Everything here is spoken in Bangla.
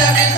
Yeah,